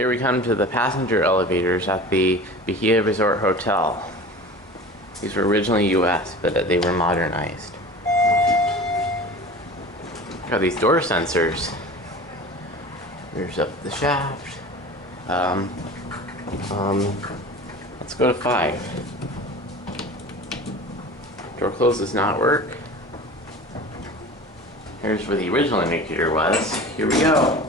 Here we come to the passenger elevators at the Bahia Resort Hotel. These were originally US, but they were modernized. Got these door sensors. Here's up the shaft. Let's go to 5. Door close does not work. Here's where the original indicator was. Here we go.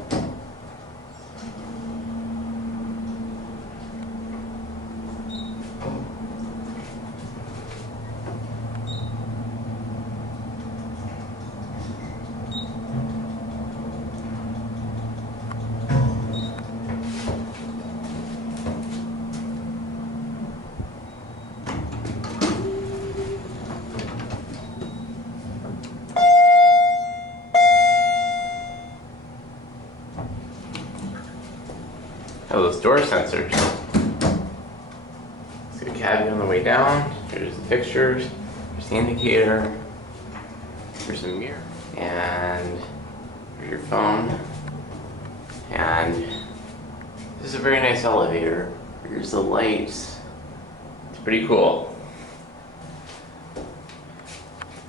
Oh, those door sensors. See the cabbie on the way down. Here's the fixtures. Here's the indicator. Here's the mirror. And here's your phone. And this is a very nice elevator. Here's the lights. It's pretty cool.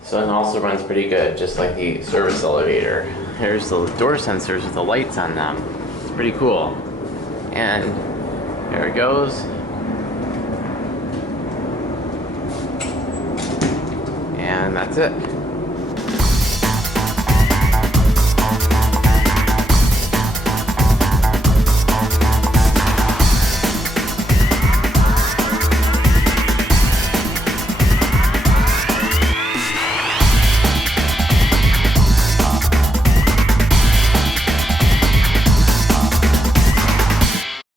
So it also runs pretty good, just like the service elevator. Here's the door sensors with the lights on them. It's pretty cool. And there it goes. And that's it.